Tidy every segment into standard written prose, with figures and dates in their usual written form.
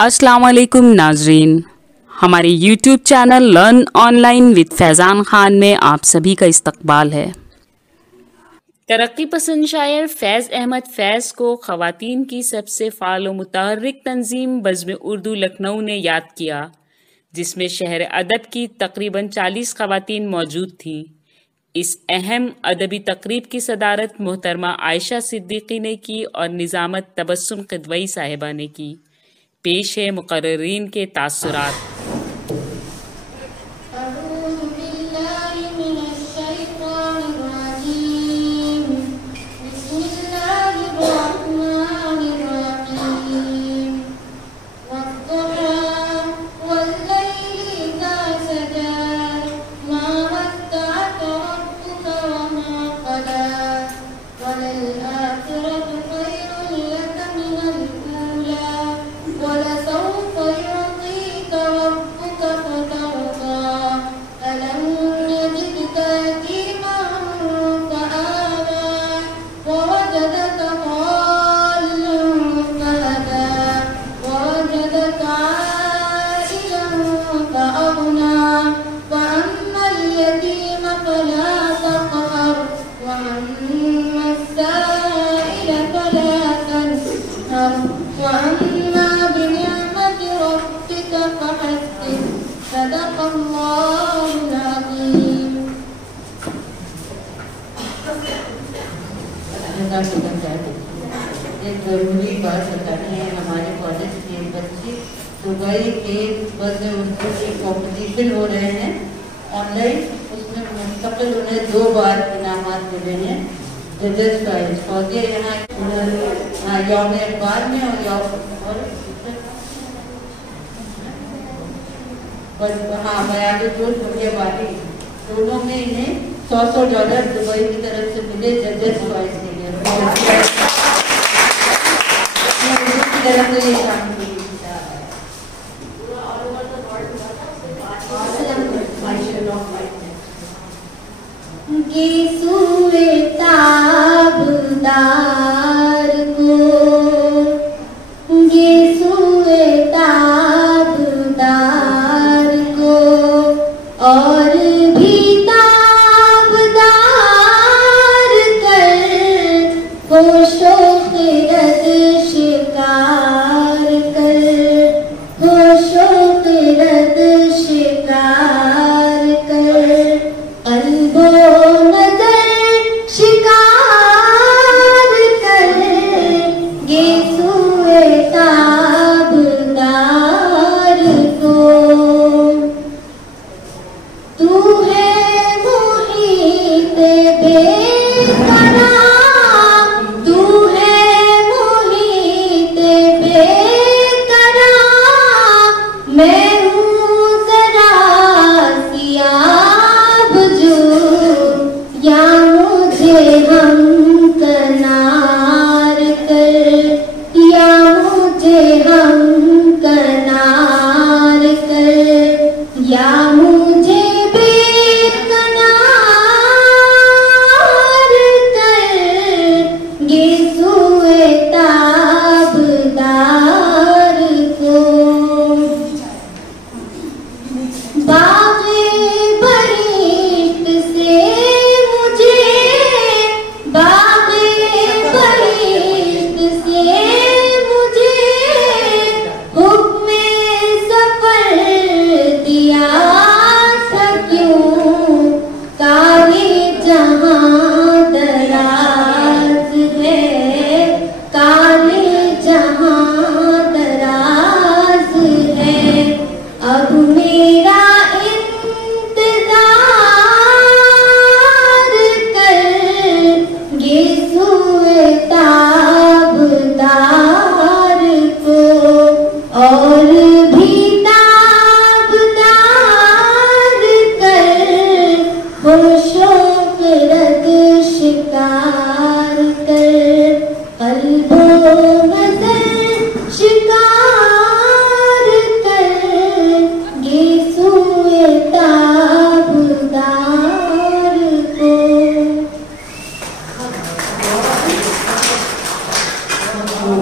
अस्सलाम वालेकुम नाजरीन, हमारे YouTube channel learn online with Faizan Khan में आप सभी का इस्तकबाल है। तरक्की पसंद शायर फैज़ अहमद फैज़ को ख़वातीन की सबसे फ़ाल व मुतहर्रिक तंजीम बज़्म उर्दू लखनऊ ने याद किया, जिसमें शहर अदब की तकरीबन 40 ख़वातीन मौजूद थीं। इस अहम अदबी तकरीब की सदारत मोहतरमा आयशा सिद्दीकी ने की और निज़ामत तबस्सुम क़िदवई साहिबा ने की। पेश है मुक़र्रिरीन के तासुरात। एक ज़रूरी बात बतानी है। हमारे कॉलेज के बच्चे दुबई के बज़्म उर्दू के कॉम्पिटिशन हो रहे हैं ऑनलाइन, उसमें मुस्तकिल उन्हें 2 बार इनामात मिले हैं जजेस प्राइज। फौजिया यहाँ यौम इकबाल में और बयान बारी दोनों में इन्हें $100 दुबई की तरफ से मिले जजेस प्राइज के लिए। और भी ताबदार कर होशो खिरद शिकार कर, होशो खिरद शिकार कर, कल्बो नजर शिकार कर, गेसुए ताबदार को। तू है मुहीत बेकरार, तू है मुहीत बेकरार, मैं हूँ जरा सियाब जो, या मुझे हम कनार कर, या मुझे हम कनार कर, या मुझे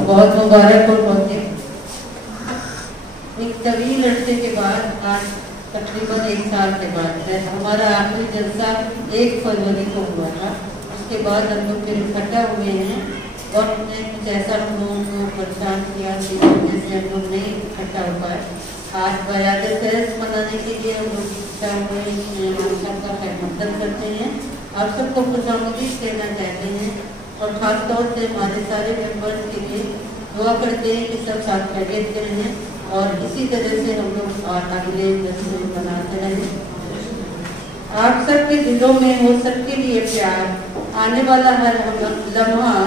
बहुत मुबारक हो पहुंचे। طویل عرصے کے بعد آج تقریباً 1 سال کے بعد ہے ہمارا آخری جلسہ 1 فروری کو ہوا تھا. اس کے بعد ہم لوگ پھر اکٹھا ہوئے ہیں. وقت نے کچھ ایسا ہم لوگوں کو پریشان کیا جس وجہ سے ہم لوگ نہیں اکٹھا ہو پائے. آج بیاد فیض منانے کے لیے ہم لوگ اکٹھا ہوئے ہیں. ہم سب کا خیر مقدم کرتے ہیں. آپ سب کو خوش آمدید کہنا چاہتے ہیں اور خاص طور سے ہمارے سارے ممبرس کے لیے دعا کرتے ہیں کہ سب ساتھ خیریت کے رہیں اور اسی طرح سے ہم لوگ اگلے جلسے مناتے رہیں. آپ سب کے دلوں میں ہو سب کے لیے پیار. آنے والا ہر لمحہ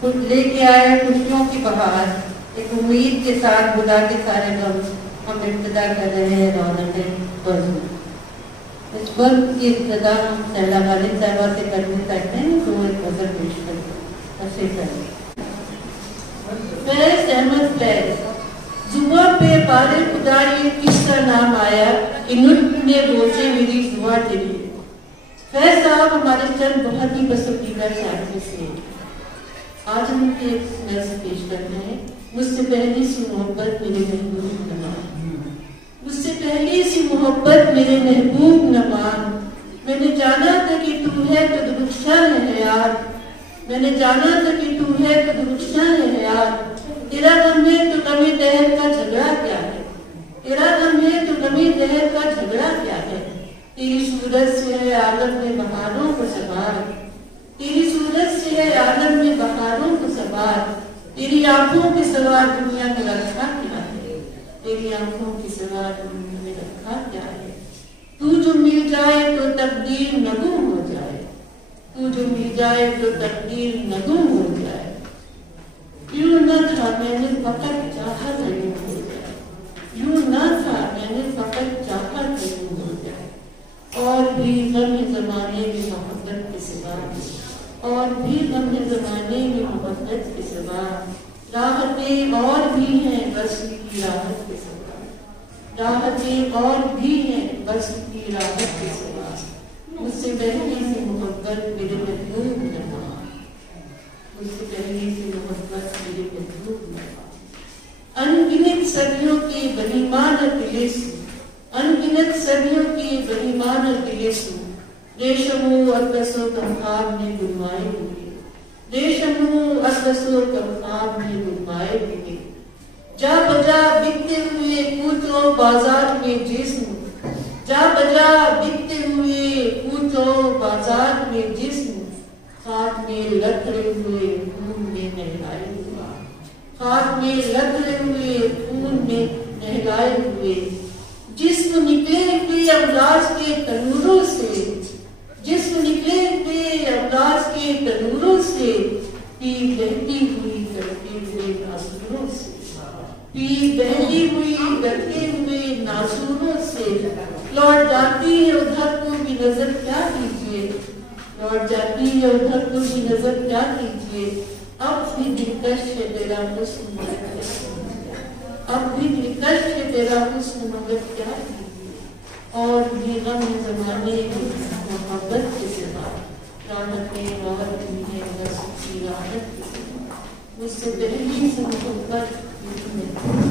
خود لے کے آئے خوشیوں کی بہار. ایک امید کے ساتھ خدا کے سارے غم ہم ابتدا کر رہے ہیں رونق بز میں. اس وقت کی ابتدا ہم سیلا غالب صاحبہ سے کرنا چاہتے ہیں تو ایک نظر پیش کرتے ہیں. فیض احمد فیض زباں پہ بار خدا یہ کس کا نام آیا کہ نطق میں بوجھے میری دعا تیری. فیض صاحب ہمارے چند بہت ہی پسندیدہ شاعر میں سے. آج ہم کے ایک نظر پیش کرتے ہیں. مجھ سے پہلی سی محبت میرے محبوب نمان. مجھ سے پہلی سی محبت میرے محبوب نمان. میں نے جانا تھا کہ تو ہے تو درخشاں ہے حیات. میں نے جانا تھا کہ تو ہے تو درخشاں ہے حیات. تیرا غم ہے تو غم دہر کا جھگڑا کیا ہے. تیرا غم ہے تو غم دہر کا جھگڑا کیا ہے. تیری صورت سے ہے عالم میں بہاروں کو سوار. تیری صورت سے ہے عالم میں بہاروں کو سوار. تیری آنکھوں کے سوا دنیا میں رکھا کیا ہے. تیری آنکھوں کے سوا دنیا میں رکھا کیا ہے. تو جو مل جائے تو تقدیر نگم ہو جائے. تو جو مل جائے تو تقدیر نگم ہو جائے. یوں نہ تھا میں نے فقط چاہا تھا یوں ہو جائے. یوں نہ تھا میں نے فقط چاہا تھا یوں ہو جائے. اور بھی غم زمانے میں محبت کے سوا. اور بھی غم زمانے میں محبت کے سوا. راحتیں اور بھی ہیں بس کی راحت کے سوا. راحتیں اور بھی ہیں بس کی راحت کے سوا. مجھ سے پہلی سی محبت میرے محبوب نمان. مجھ سے پہلی سی محبت میرے محبوب نمان. انگنت صدیوں کی بلیمان دلسو. انگنت صدیوں کی بلیمان دلسو. ریشمو اقدس و کمخاب میں گلوائے ہوئے. ریشمو اقدس و کمخاب میں گلوائے ہوئے. جا بجا بکتے ہوئے کوچو بازار میں جسم. جا بجا بکتے ہوئے کوچو بازار میں جسم. خاک میں لتڑے ہوئے خون میں نہلائے ہوئے. خاک میں لتڑے ہوئے خون میں نہلائے ہوئے. جسم نکلے ہوئے امراض کے تنوروں سے. جسم نکلے ہوئے امراض کے تنوروں سے. پی بہتی ہوئی کرتے ہوئے ناسوروں سے. پی بہتی ہوئی کرتے ہوئے ناسوروں سے. لوٹ جاتی ہے ادھر کو بھی نظر کیا کیجیے. لوٹ جاتی ہے ادھر کو بھی نظر کیا کیجیے. اب بھی دلکش ہے تیرا حسن مگر کیا کیجیے. اب بھی دلکش ہے تیرا حسن مگر کیا کیجیے. اور بھی غم زمانے میں محبت کے سوا. راحتیں اور بھی ہیں بس کی راحت کے سوا. مجھ سے پہلی سی محبت میری محبوب.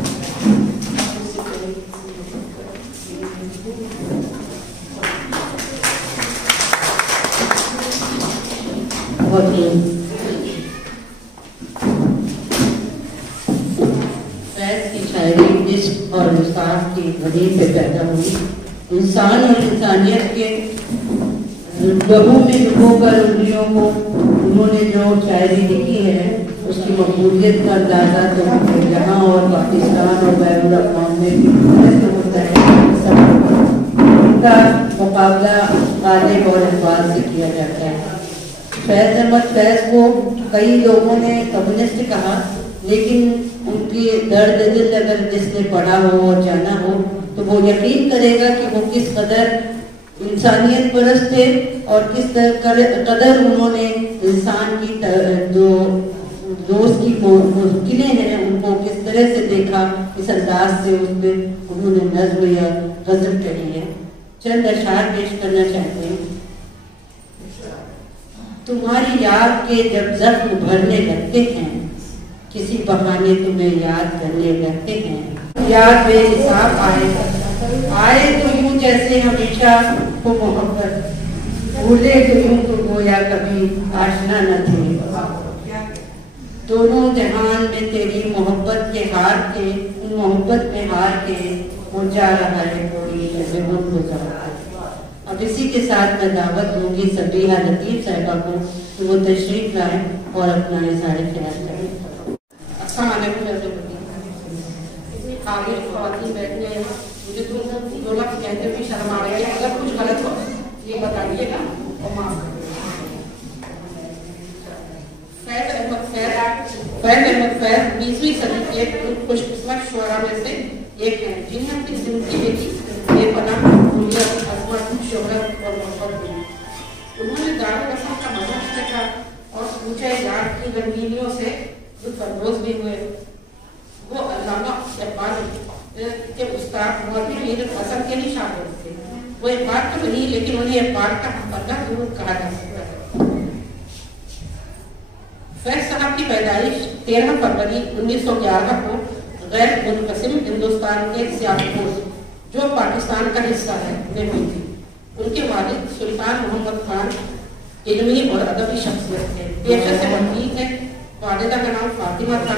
مجھ سے پہلی سی محبت میری محبوب. فیض کی شاعری عشق اور انصاف کی غریب پہ پیدا ہوئی. انسان اور انسانیت کے لہو میں ڈبو کر انگلیوں کو انہوں نے جو شاعری لکھی ہے اس کی مقبولیت کا اندازہ تو یہاں اور پاکستان اور بین الاقوام میں بھی ہوتا ہے. ان کا مقابلہ غالب اور اقبال سے کیا جاتا ہے. فیض احمد فیض کو کئی لوگوں نے کمیونسٹ کہا لیکن ان کی درد دل اگر جس نے پڑھا ہو اور جانا ہو تو وہ یقین کرے گا کہ وہ کس قدر انسانیت پرست تھے اور کس قدر انہوں نے انسان کی جو دوست کی مشکلیں ہیں ان کو کس طرح سے دیکھا. اس انداز سے اس پہ انہوں نے نظم یا غزل کہی ہے. چند اشعار پیش کرنا چاہتے ہیں. تمہاری یاد کے جب زخم بھرنے لگتے ہیں کسی بہانے تمہیں یاد کرنے لگتے ہیں. याद बेहिसाब आए, आए तो यूं जैसे हमेशा वो मोहब्बत, भूले तो यूं तो गोया कभी आशना न थे। दोनों जहान में तेरी मोहब्बत के हार के, उन मोहब्बत में हार के वो जा रहा है कोई बेगुन गुजार। अब इसी के साथ मैं दावत दूंगी सबीहा लतीफ साहिबा को कि वो तशरीफ लाएं और अपना इज़हार ख्याल करें। अस्सलाम वालेकुम एवरीबॉडी। आगे ख़वातीन बैठने हैं, मुझे तो दो लफ्ज़ कहते हुए शर्म आ रही है, अगर कुछ गलत हो ये बताइएगा और माफ़ कर दीजिएगा। फैज़ अहमद फैज़ 20वीं सदी के खुशकिस्मत शुअरा में से एक हैं जिन्हें अपनी ज़िंदगी में भी बेपनाह मकबूलियत, अज़मत, शोहरत और मोहब्बत मिली। उन्होंने दारुल रस्म का मज़ा चखा और पूछे याद की रंगीनियों से लुत्फ़अंदोज़ भी हुए। वो अल्लामा इक़बाल के उस्ताद मौलवी मीर हसन के भी शागिर्द थे। वो इक़बाल तो नहीं, लेकिन उन्हें इक़बाल का हम्दर्द ज़रूर कहा जा सकता है। फैज़ साहब की पैदाइश 13 फरवरी 1911 को गैर मुनक़सिम हिंदुस्तान के सियालकोट, जो पाकिस्तान का हिस्सा है, में हुई थी। उनके वालिद सुल्तान मोहम्मद खान इल्मी और अदबी शख्सियत थे, पेशे से वकील थे। वालिदा का नाम फातिमा था।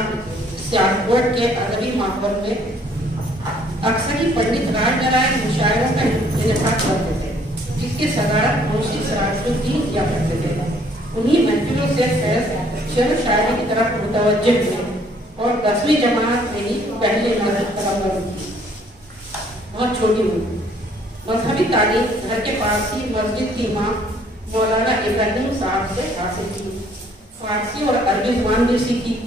सियालकोट के अदबी माहौल में अक्सर ही पंडित राजनारायण मुशायरों का इनेकाद करते थे, जिसकी सदारत मुंशी सिराजुद्दीन किया करते थे। उन्हीं महफिलों से फैज़ शेर शायरी की तरफ मुतवज्जिह हुए और 10वीं जमात में ही पहले नज़र कलम की। बहुत छोटी हुई। मजहबी तालीम घर के पास ही मस्जिद की इमाम मौलाना इब्राहिम साहब से हासिल की। फारसी और अरबी ज़ुबान भी सीखी।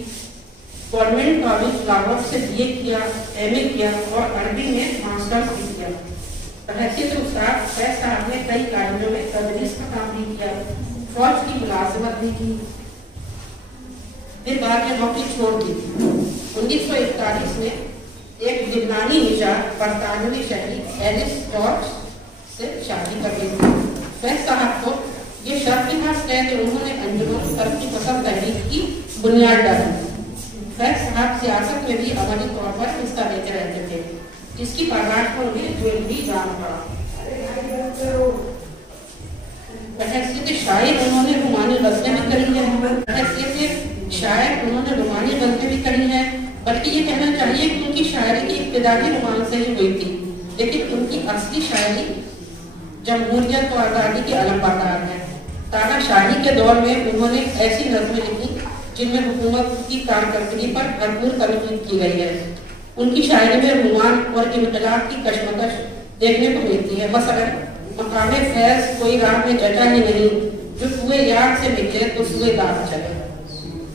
गवर्नमेंट कॉलेज लाहौर से BA किया, MA किया और अरबी में मास्टर्स भी किया। हैसियत उस्ताद फैज़ साहब ने कई कॉलेजों में तदरीस का काम भी किया, फौज की मुलाजमत भी की। फिर बाद में नौकरी छोड़ दी। 1941 में एक लिबनानी निजात बरतानवी शहरी एलिस जॉर्ज से शादी कर ली। फैज़ साहब को ये शर्त हासिल है कि उन्होंने अंजुमन तरक्की पसंद तहरीक की बुनियाद डाली। फैज़ साहब सियासत में भी अमली तौर पर हिस्सा लेते रहते थे, जिसकी पागाज पर उन्हें जेल भी जाना पड़ा। बहैसियत शायर उन्होंने रूमानी गज़लें भी करी हैं। बहैसियत शायर उन्होंने रूमानी गज़लें भी करी हैं, बल्कि ये कहना चाहिए कि उनकी शायरी की इब्तिदाई रोमान से ही हुई थी, लेकिन उनकी असली शायरी जमहूरियत और आज़ादी की अलमबरदार है। तानाशाही के दौर में उन्होंने ऐसी नज़में लिखी जिनमें हुकूमत की कारकर्दगी पर भरपूर तनकीद की गई है। उनकी शायरी में रूमान और इनकलाब की कशमकश देखने को मिलती है। मसलन मकाम फैज़ कोई राह में जटा ही नहीं, जो कुए याद से निकले तो सुए दाग चले।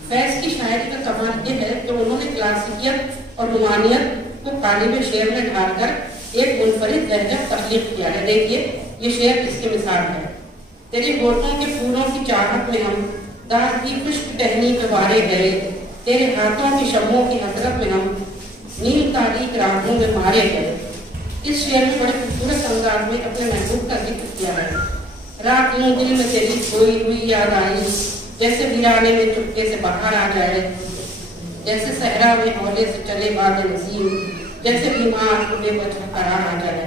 फैज़ की शायरी का कमाल ये है कि उन्होंने क्लासिकियत और रूमानियत को कालिब शेर में ढालकर एक मुनफरिद लहजा तख्लीक किया है। देखिए ये शेर इसकी मिसाल है। तेरे होठों के फूलों की चाहत में हम दाग की खुश्क टहनी पे वारे गए, तेरे हाथों की शम्मों की हसरत में हम नील तारीख रातों में मारे गए। इस शेर में बड़े खूबसूरत अंदाज में अपने महबूब का जिक्र किया है। रात यूं दिल में तेरी खोई हुई याद आई, जैसे वीराने में चुपके से बाहर आ जाए, जैसे सहरा में हौले से चले बाद नसीम, जैसे बीमार को बेवजह करार आ जाए।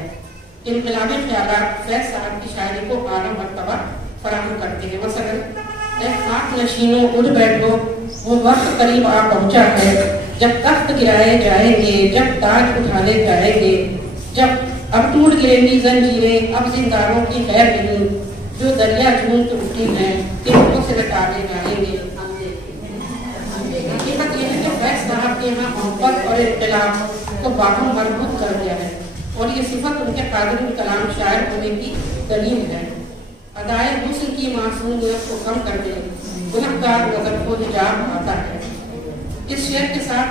इनकलाबी ख्यालात फैज़ साहब की शायरी को आला मर्तबा फराहम करते हैं। मसलन खाक नशीनों उड़ बैठो, वो वक्त करीब आ पहुंचा है, जब तख्त गिराए जाएंगे, जब ताज उठाले जाएंगे, जब अब टूट गए जंजीरें, अब जिंदारों की खैर नहीं, जो दरिया झूम के उठी हैं, तिनकों से लटाले जाएंगे। हकीकत यह है कि फैज़ साहब के यहाँ मोहब्बत और इख्तिलाफ को बाहों मजबूत कर दिया है, और ये सिफत उनके कादिर कलाम शायर होने की दलील है। अदाए हुस्न की मासूमियत को कम कर दे, गुनहगार नज़र को हिजाब आता है। इस शेर के साथ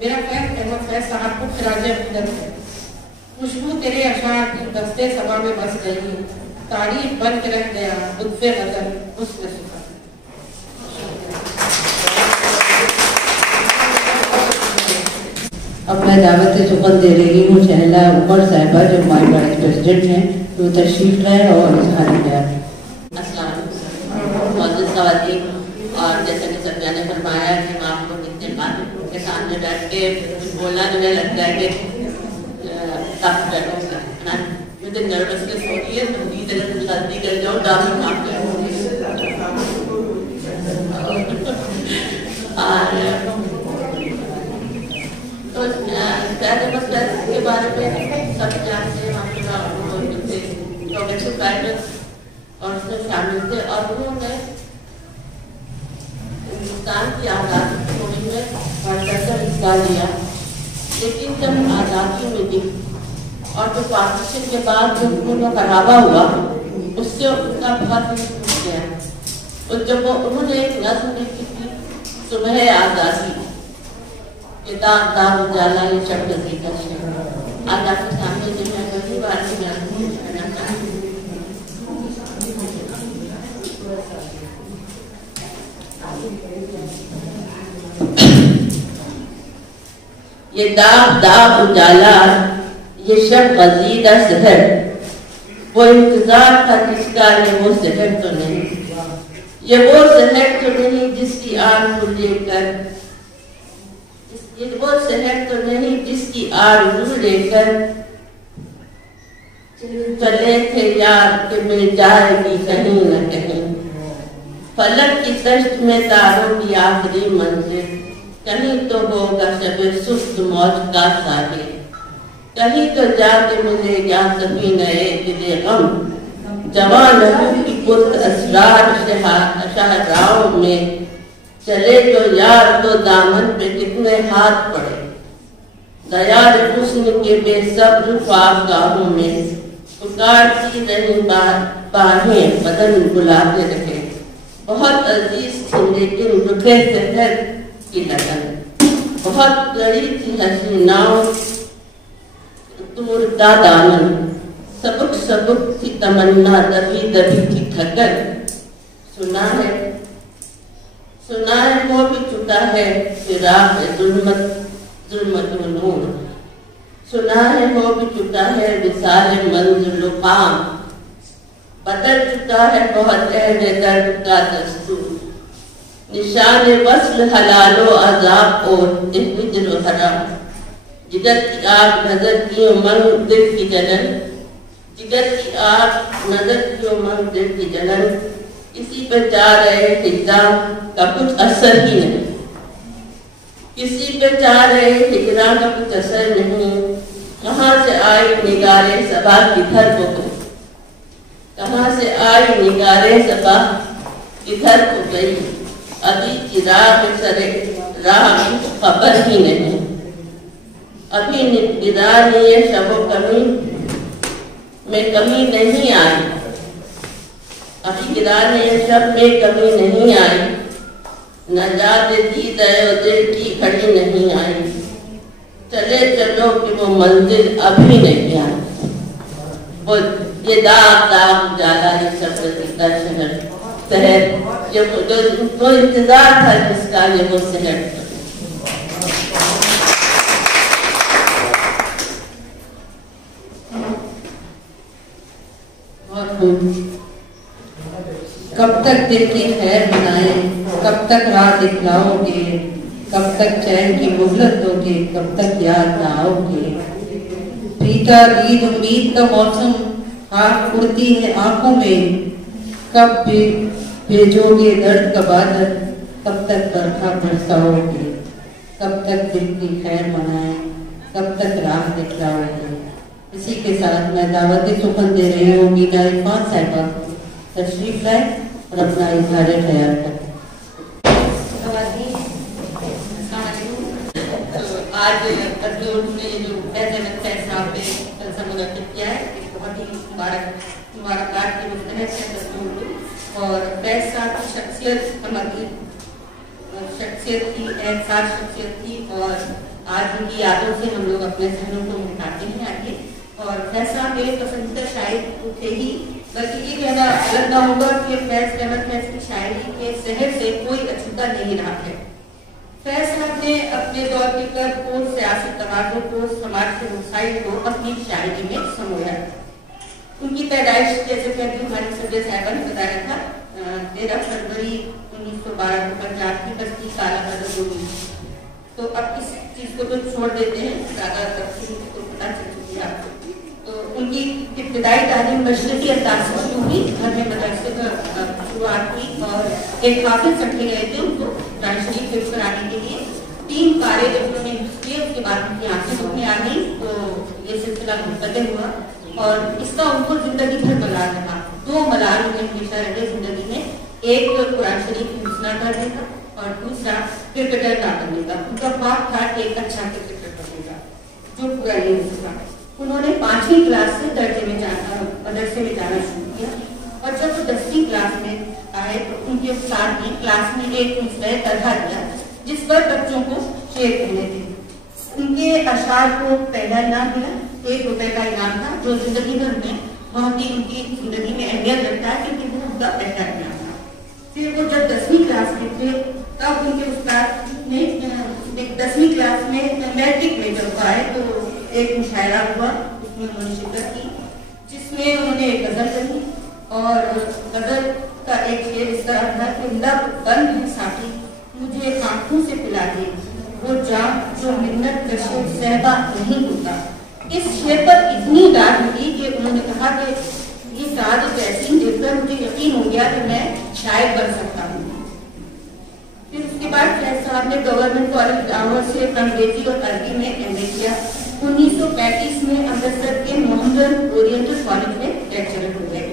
मेरा फैज़ साहब को खिराज अक़ीदत है। खुशबू तेरे अशार की दस्ते सभा में बस गई, तारीफ बन के रह गया लुत्फ़े गज़ल हुस्न सिफ़त। अब मैं दावत सुखन दे रही हूँ शहला उमर साहिबा, जो हमारे वाइस प्रेसिडेंट हैं, तो तशरीफ लाए और इज़हार ख्याल। और जैसे कि सत्या ने फरमाया कि हम आपको कितने के सामने बैठ के कुछ बोलना जो है लगता है कि काफी बैठा होगा, मुझे नर्वसनेस हो रही है, तो पूरी तरह से जल्दी कर जाओ, डांस माफ कर। तो के बारे में सब जानते हैं, प्रोग्रेसिव राइटर्स और उसमें शामिल थे, और उन्होंने हिंदुस्तान की आज़ादी की मुहिम में बढ़कर हिस्सा लिया। लेकिन जब आज़ादी मिली और जो पार्टीशन के बाद जो उनका खराबा हुआ, उससे उनका बहुत ही टूट गया। और जब उन्होंने एक नज़्म लिखी थी, सुबह आज़ादी, ये दाग दाग उजाला, ये शब्द का शेर आज आपके सामने जो मैं पहली बार करना चाहती हूँ। ये दाग दाग उजाला, ये शब गजीदा सहर, वो इंतजार था जिसका, ये वो सहर तो नहीं, ये वो सहर तो नहीं जिसकी आड़ को लेकर, ये वो सहर तो नहीं जिसकी आड़ लेकर चले थे यार कि मिल जाएगी कहीं न कहीं। फलक की दश्त में तारों की आखिरी मंजिल, कहीं तो होगा शबे सुस्त मौज का साहिल, कहीं तो जाके मिलेगा सफीने दिले गम, जवान की पुत असरार शहराओं में चले तो यार तो दामन पे कितने हाथ पड़े, दयाल हुस्न के बेसब्र ख्वाबगाहों में पुकारती रही बाहें बदन बुलाते रहे। बहुत अजीज थी लेकिन रुखे शहर की लगन, बहुत गड़ी थी हसीनाओं दूर का दामन, सबक सबक थी तमन्ना दबी दबी की थकन। सुना है वो भी चुका है फिराक जुल्मत जुल्मत नूर, सुना है वो भी चुका है विसाल मंजिल काम, बदल चुका है बहुत अहले दर्द का दस्तूर, निशान वस्ल हलालो अजाब और हिज्र हराम, जिगर की आग नजर की उमंग दिल की जलन, जिगर की आग नजर की उमंग दिल की जलन, किसी पर जा रहे हिजरा का कुछ असर ही नहीं, किसी पे जा रहे हिजरा का कुछ असर नहीं। कहाँ से आई निगारे सबा किधर को गई, कहाँ से आई निगारे सबा किधर को गई, अभी चिराग सरे राह की खबर ही नहीं, अभी निगरानी शबो कमी में कमी नहीं आई, अभी गिराने शब में कमी नहीं आई, नजात दी दिल की घड़ी नहीं आई, चले चलो कि वो मंजिल अभी नहीं आई, वो ये दाग दाग उजाला, ये शब्द का शहर, ये जो इंतजार था जिसका, ये वो शहर। कब तक दिल की खैर बनाए, कब तक राह दिखलाओगे, कब तक चैन की मोहलत दोगे, कब तक याद न आओगे। पीता ईद उम्मीद का मौसम आँख उड़ती है आंखों में, कब भेजोगे दर्द का बादल, कब तक बरखा बरसाओगे, कब तक दिल की खैर मनाए, कब तक राह दिखलाओगे। इसी के साथ मैं दावत सुखन दे रही हूँ मीना इरफान साहिबा, तशरीफ लाए और अपना इजहार ख्याल करें। आज ने जो फैसला पे मुनक़िद किया है, बहुत ही मुबारकबाद की मुस्तहक़ है। और फैसला की शख्सियत हमारी शख्सियत थी, एहसास शख्सियत थी, और आज उनकी यादों से हम लोग अपने जहनों को मिटाते हैं आगे। और फैसला मेरे पसंदीदा शायर थे ही, बल्कि ये कहना गलत ना होगा कि फैज़ अहमद फैज़ की शायरी के शहर से कोई अछूता नहीं रहा है। फैज़ साहब ने अपने दौर के कर्ब को, सियासी तवाज़ुन को, समाज के मसाइल को अपनी शायरी में समोया। उनकी पैदाइश जैसे कि हमारी संजय साहिबा ने बताया था 13 फरवरी 1912 को पंजाब की बस्ती काला बदल होगी। तो अब इस चीज़ को तो छोड़ देते हैं, ज़्यादा तफसील को पता चल चुकी है आपको। उनकी इब्तदाई तालीम मशरक़ी अंदाज से शुरू हुई, घर में मदरसे का शुरुआत हुई और एक हाफिज रखे गए थे उनको कुरान शरीफ हिफ्ज़ कराने के लिए। 3 पारे जब उन्होंने किए उसके बाद उनकी आंखें दुखने आ गई तो ये सिलसिला मुंतक़िल हुआ और इसका उनको जिंदगी भर मलाल रहा। 2 मलाल उन्हें हमेशा रहे जिंदगी में, एक कुरान शरीफ हिफ्ज़ ना करने का और दूसरा क्रिकेटर ना बनने का। उनका ख्वाब था एक अच्छा क्रिकेटर बनने का जो पूरा नहीं हो सका। उन्होंने 5वीं क्लास से मदरसे में जाना शुरू किया और जब वो 10वीं क्लास में आए तो उनके उस्ताद ने क्लास में एक मुस्तैद तरह दिया जिस पर बच्चों को शेर कहने थे। उनके अशार को पहला इनाम मिला, 1 रुपए का इनाम था जो जिंदगी भर में बहुत ही उनकी जिंदगी में अहमियत रखता है क्योंकि वो उनका पहला इनाम था। फिर वो जब 10वीं क्लास में थे तब उनके उस्ताद ने 10वीं क्लास में मैट्रिक में जब आए तो एक मुशायरा हुआ, उसमें उन्होंने शिरकत की जिसमें उन्होंने एक गजल कही और गजल का एक शेर इस तरह था कि लब बंद है साथी मुझे आंखों से पिला दे वो जाम जो मिन्नत कशे सहबा नहीं होता। इस शेर पर इतनी डांट मिली कि उन्होंने कहा कि ये दाद कैसी देखकर मुझे यकीन हो गया कि मैं शायर बन सकता हूँ। फिर उसके बाद फैज साहब ने गवर्नमेंट कॉलेज लाहौर से अंग्रेजी और अरबी में MA किया। 1935 में अमृतसर के मोहम्मदन ओरिएंटल कॉलेज में लेक्चरर हो गए।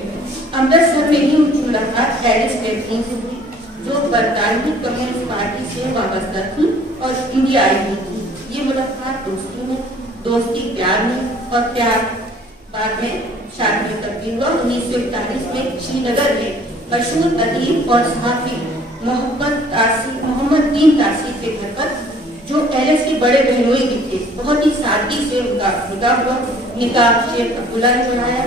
अमृतसर में ही उनकी मुलाकात एलिस कैथरीन से हुई जो बरतानवी कम्युनिस्ट पार्टी से वाबस्ता थी और इंडिया आई हुई थी। ये मुलाकात दोस्ती में, दोस्ती प्यार में और प्यार बाद में शादी में तब्दील हुआ। 1941 में श्रीनगर में मशहूर अदीब और सहाफी मोहम्मद दीन तासी के घर पर जो एलिस के बड़े बहनोई भी थे बहुत ही सादगी से उनका निकाह हुआ। निकाह शेख अब्दुल्ला ने पढ़ाया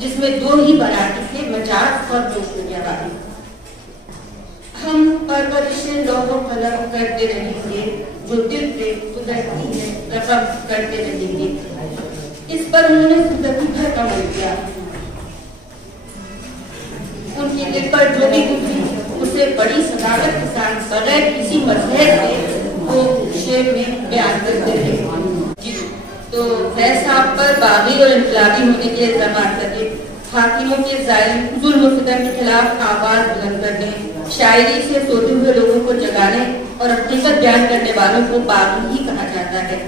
जिसमें 2 ही बाराती थे, मजाज और जोशवादी। हम परवरिश लोगों कलम करते रहेंगे जो दिल पे गुजरती है रकम करते रहेंगे। इस पर उन्होंने जिंदगी भर अमल किया। उनके दिल पर जो भी गुजरी उसे बड़ी सदाकत के साथ बगैर किसी मजहब के वो शेर में बयान करते रहे। तो फैज साहब पर बागी और इनकलाबी होने के इल्जाम लगे, हाकिमों के जालिम जुल्म और फितन के खिलाफ आवाज बुलंद करने, शायरी से सोते हुए लोगों को जगाने और हकीकत बयान करने वालों को बागी ही कहा जाता है।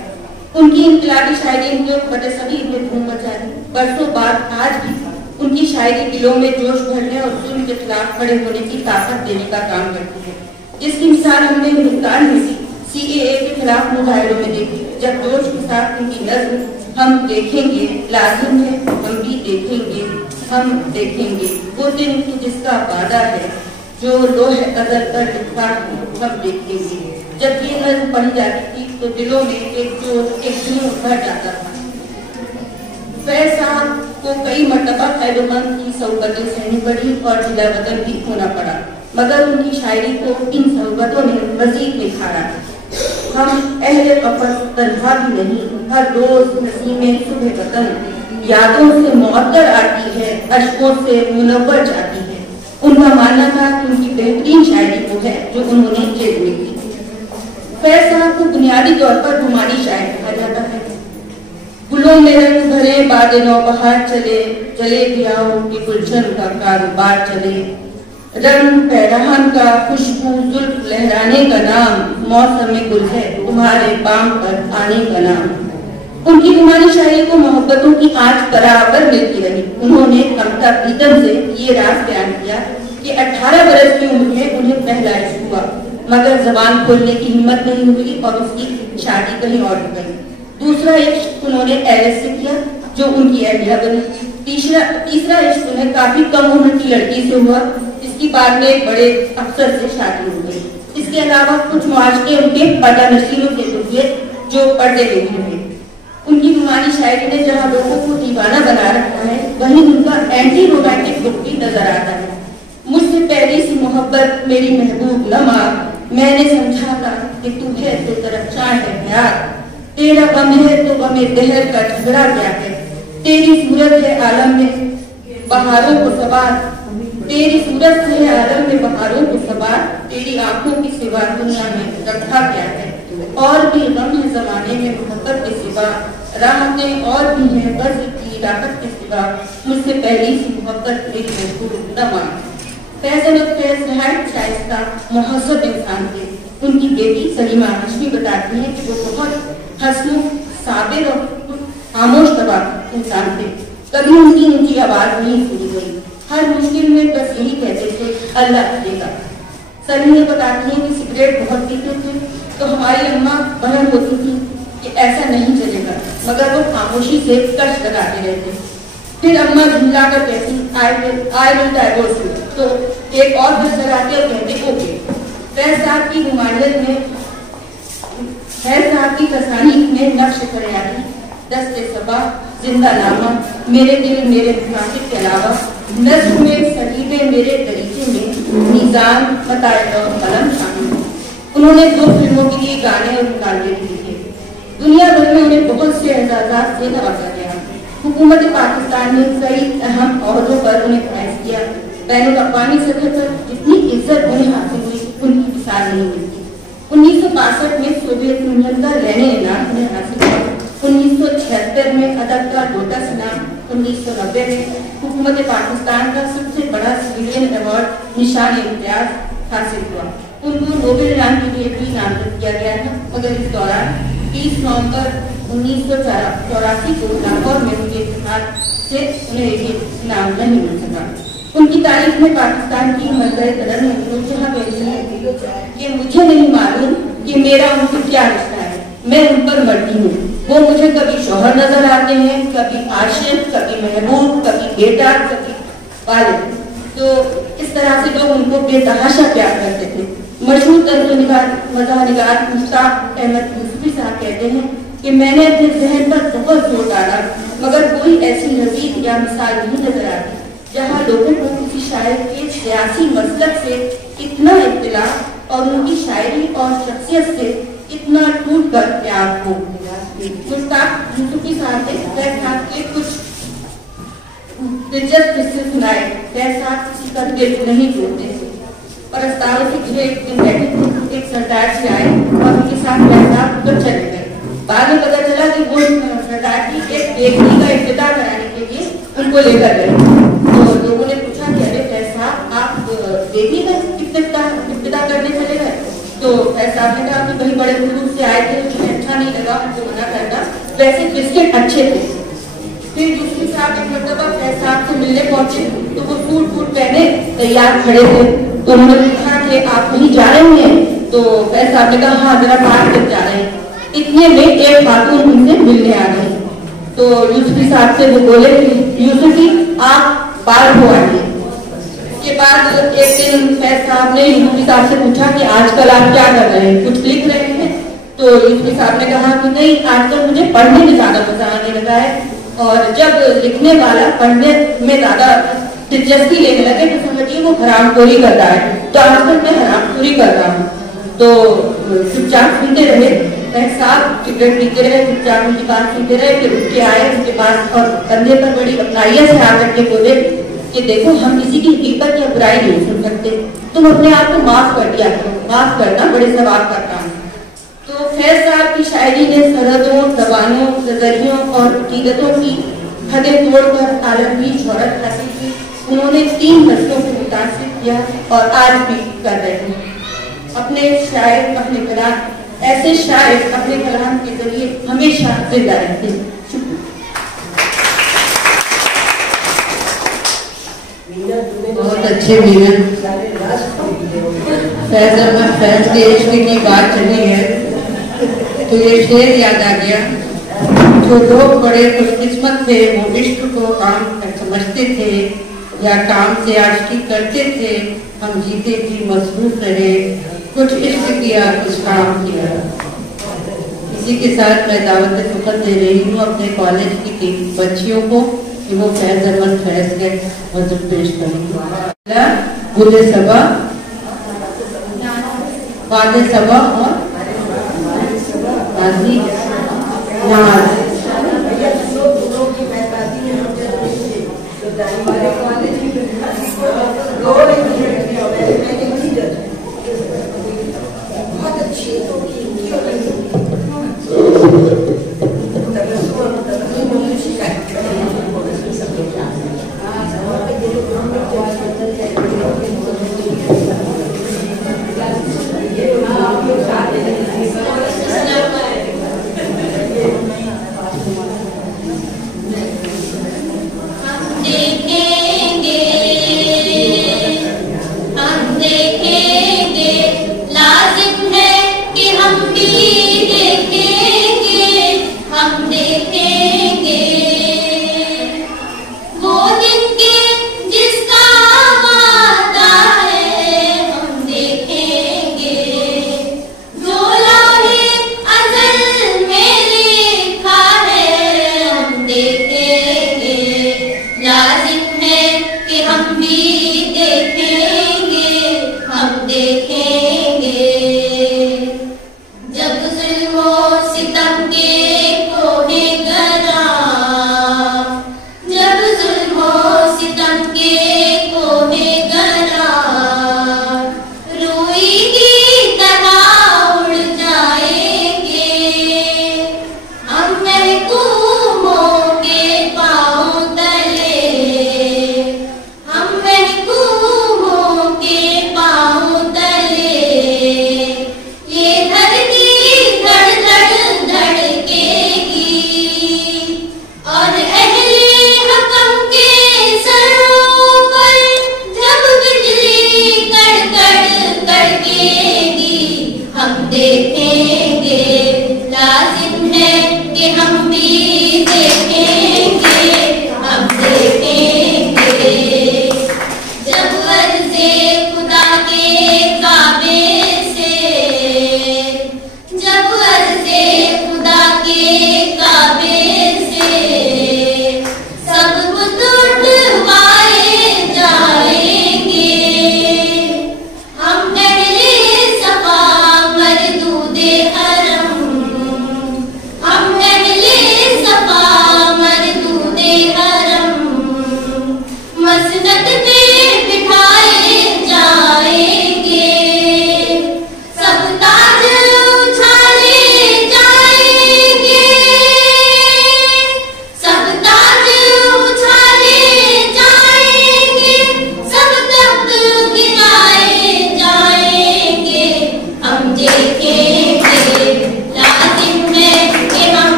उनकी इनकलाबी शायरी ने बदसबी में धूम मचा दी। बरसों बाद आज भी उनकी शायरी दिलों में जोश भरने और जुल्म के खिलाफ खड़े होने की ताकत देने का काम करती है, जिसकी मिसाल हमने हिंदुस्तान में CAA के खिलाफ मुजाहिरों में देखी जब जोश के साथ उनकी नज़्म हम देखेंगे लाजिम है हम भी देखेंगे हम देखेंगे वो दिन की जिसका वादा है जो लोहे कदर पर लिखा हम देखेंगे। जब ये नज़्म पढ़ी जाती थी तो दिलों में एक जोश एक जुनून भर जाता था। फैज साहब को कई मरतबा खैरमंद की सोबतें सहनी पड़ी और जिला वतन भी होना पड़ा, मगर उनकी शायरी को इन सोबतों ने मजीद निखारा। हम अहले कफस तन्हा भी नहीं, हर रोज नसीमें सुबह वतन यादों से मुअत्तर आती है, अश्कों से मुनव्वर जाती है। उनका मानना था कि उनकी बेहतरीन शायरी वो है जो उन्होंने जेल में की। फैज साहब को बुनियादी तौर पर रुमानी शायर कहा जाता है। गुलों में रंग भरे बाद नौबहार चले, चले दियाओं के गुलशन का कारोबार चले, रंग पैरहन का खुशबू जुल्फ लहराने का नाम, मौसम में गुल है तुम्हारे पाम पर आने का नाम। उनकी रुमानी शायरी को मोहब्बतों की आंच बराबर मिलती रही। उन्होंने कविता प्रीतम से ये राज बयान किया कि 18 बरस की उम्र में उन्हें पहला इश्क हुआ, मगर जबान खोलने की हिम्मत नहीं हुई और उसकी शादी कहीं और हो गई। दूसरा इश्क उन्होंने एलिस से किया जो उनकी अहलिया बनी। तीसरा इश्क उन्हें काफी कम उम्र की लड़की से हुआ जिसकी बाद में बड़े अफसर से शादी हो गई। इसके अलावा कुछ मुआशरे उनके पर्दा नशीनों से हुए जो पर्दे में भी रहे। उनकी रुमानी शायरी ने जहाँ लोगों को दीवाना बना रखा है वहीं उनका एंटी रोमांटिक लुक भी नजर आता है। मुझसे पहली सी मोहब्बत मेरी महबूब न मार, मैंने समझा था कि तू है तो तरक्शा है प्यार, तेरा गम है तो गमे दहर का झगड़ा क्या है, तेरी सूरत है आलम में बहारों को सवार, तेरी सूरत है आलम में बहारों को सवार, तेरी आंखों की सिवा दुनिया में रखा क्या है। اور بھی غم ہے زمانے میں محبت کے سوا، راحتیں اور بھی ہیں بس کی راحت کے سوا، مجھ سے پہلی سی محبت میری محبوب نہ مان۔ فیض احمد فیض نہایت شائستہ مہذب انسان تھے۔ ان کی بیٹی سلیمہ ہاشمی بتاتی ہیں کہ وہ بہت حسن، صابر اور خاموش طبع انسان تھے۔ کبھی ان کی آواز نہیں سنی گئی، ہر مشکل میں بس یہی کہتے تھے اللہ کرے گا۔ سلیمہ بتاتی ہیں کہ سگریٹ بہت پیتے تھے تو ہماری اماں برہم ہوتی تھی کہ ایسا نہیں چلے گا، مگر وہ خاموشی سے کش لگاتے رہتے۔ پھر اماں جھملا کر کہتی I will divorce you، تو ایک اور بس لگاتے اور کہتے اوکے۔ فیض صاحب کی رومانیت میں، فیض صاحب کی تصانیف میں نقش فریادی، دست صبا، زندہ نامہ، میرے دل میرے مخاطب کے علاوہ نظم میں صحیفے میرے دریچے میں میزان، متاع اور قلم شامل ہیں۔ انہوں نے 2 فلموں کے لیے گانے اور مطالبے بھی لکھے۔ دنیا بھر میں انہیں بہت سے اعزازات سے نوازا گیا۔ حکومت پاکستان نے کئی اہم عہدوں پر انہیں فائز کیا۔ بین الاقوامی سطح پر جتنی عزت انہیں حاصل ہوئی ان کی مثال نہیں ملتی۔ 1962 میں سوویت یونین کا لینن انعام انہیں حاصل ہوا۔ 1976 میں ادب کا لوٹس انعام، 1990 میں حکومت پاکستان کا سب سے بڑا سویلین ایوارڈ نشان امتیاز حاصل ہوا۔ ان کو نوبل انعام کے لیے بھی نامزد کیا گیا تھا، مگر اس دوران 30 نومبر 1984 کو لاہور میں ان کے اتحاد سے انہیں یہ انعام نہیں مل سکا۔ ان کی تاریخ میں پاکستان کی مرکز قدر نے جہاں کہتی ہے کہ مجھے نہیں معلوم کہ میرا ان سے کیا رشتہ ہے، میں ان پر مرتی ہوں۔ وہ مجھے کبھی شوہر نظر آتے ہیں، کبھی عاشق، کبھی محبوب، کبھی بیٹا، کبھی والد۔ تو اس طرح سے لوگ ان کو بے تحاشا پیار کرتے تھے۔ مشہور طنز مزاح نگار مشتاق احمد یوسفی صاحب کہتے ہیں کہ میں نے اپنے ذہن پر بہت زور ڈالا، مگر کوئی ایسی نظیر یا مثال نہیں نظر آتی جہاں لوگوں کو کسی شاعر کے سیاسی مسلک سے اتنا اطلاع اور ان کی شاعری اور شخصیت سے اتنا ٹوٹ کر پیار ہو۔ مشتاق یوسفی صاحب نے فیض صاحب کے کچھ دلچسپ قصے سنائے۔ فیض صاحب کسی کا دل نہیں توڑتے، پرستاروں سے گھرے ایک دن بیٹھے تھے، ایک سردار سے آئے اور ان کے ساتھ فیض صاحب ادھر چلے گئے۔ بعد میں پتا چلا کہ وہ سردار کی ایک بیکری کا افتتاح کرانے کے لیے ان کو لے کر گئے۔ تو لوگوں نے پوچھا کہ ارے فیض صاحب آپ بیکری کا افتتاح کرنے چلے گئے؟ تو فیض صاحب نے کہا کہ بھائی بڑے خلوص سے آئے تھے، مجھے اچھا نہیں لگا، ان کو منع کرنا، ویسے بسکٹ اچھے تھے۔ پھر یوسفی صاحب ایک مرتبہ فیض صاحب سے ملنے پہنچے تو وہ سوٹ پہنے تیار کھڑے تھے۔ تو انہوں نے پوچھا کہ آپ کہیں جا رہے ہیں؟ تو فیض صاحب نے کہا ہاں ذرا بات کر جا رہے ہیں۔ اتنے میں ایک خاتون ان سے ملنے آ گئی۔ تو یوسفی صاحب سے وہ بولے کہ یوسفی آپ باہر ہو آئیے۔ اس کے بعد ایک دن فیض صاحب نے یوسفی صاحب سے پوچھا کہ آج کل آپ کیا کر رہے ہیں، کچھ لکھ رہے ہیں؟ تو یوسفی صاحب نے کہا کہ نہیں، آج کل مجھے پڑھنے میں زیادہ مزہ آنے لگا ہے، اور جب لکھنے والا پڑھنے میں زیادہ دلچسپی لینے لگے تو سمجھیے وہ حرام خوری کر رہا ہے، تو آج کل میں حرام خوری کر رہا ہوں۔ تو چپ چاپ سنتے رہے، فیض صاحب سگریٹ پیتے رہے، چپ چاپ ان کی بات سنتے رہے۔ پھر اٹھ کے آئے ان کے پاس اور کندھے پر بڑی اپنائیت سے آ کر کے بولے کہ دیکھو ہم کسی کی حقیقت یا برائی نہیں سن سکتے، تم اپنے آپ کو معاف کر دیا کرو، معاف کرنا بڑے ثواب کا کام ہے۔ تو فیض صاحب کی شاعری نے سرحدوں، زبانوں، نظریوں اور عقیدتوں کی حدیں توڑ کر عالمگیر شہرت حاصل کی۔ انہوں نے 3 نسلوں کو متاثر کیا اور آج بھی کر رہے ہیں۔ اپنے شاعر، اپنے کلام، ایسے شاعر اپنے کلام کے ذریعے ہمیشہ زندہ رہتے ہیں۔ بہت اچھے مینا فیض احمد فیض کے عشق کی بات چلی ہے تو یہ شعر یاد آ گیا۔ جو لوگ بڑے خوش قسمت تھے وہ عشق کو کام سمجھتے تھے یا کام سے عاشقی کرتے تھے، ہم جیتے جی مصروف رہے، کچھ عشق کیا کچھ کام کیا۔ اسی کے ساتھ میں دعوت فقط دے رہی ہوں اپنے کالج کی 3 بچیوں کو کہ وہ فیض احمد فیض کے حضور پیش کریں۔ گل صبا، باد صبا اور قاضی ناز۔ بہت اچھی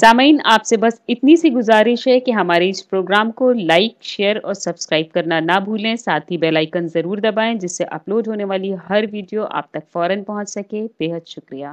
سامعین، آپ سے بس اتنی سی گزارش ہے کہ ہمارے اس پروگرام کو لائک، شیئر اور سبسکرائب کرنا نہ بھولیں، ساتھ ہی بیل آئیکن ضرور دبائیں جس سے اپلوڈ ہونے والی ہر ویڈیو آپ تک فوراً پہنچ سکے۔ بے حد شکریہ۔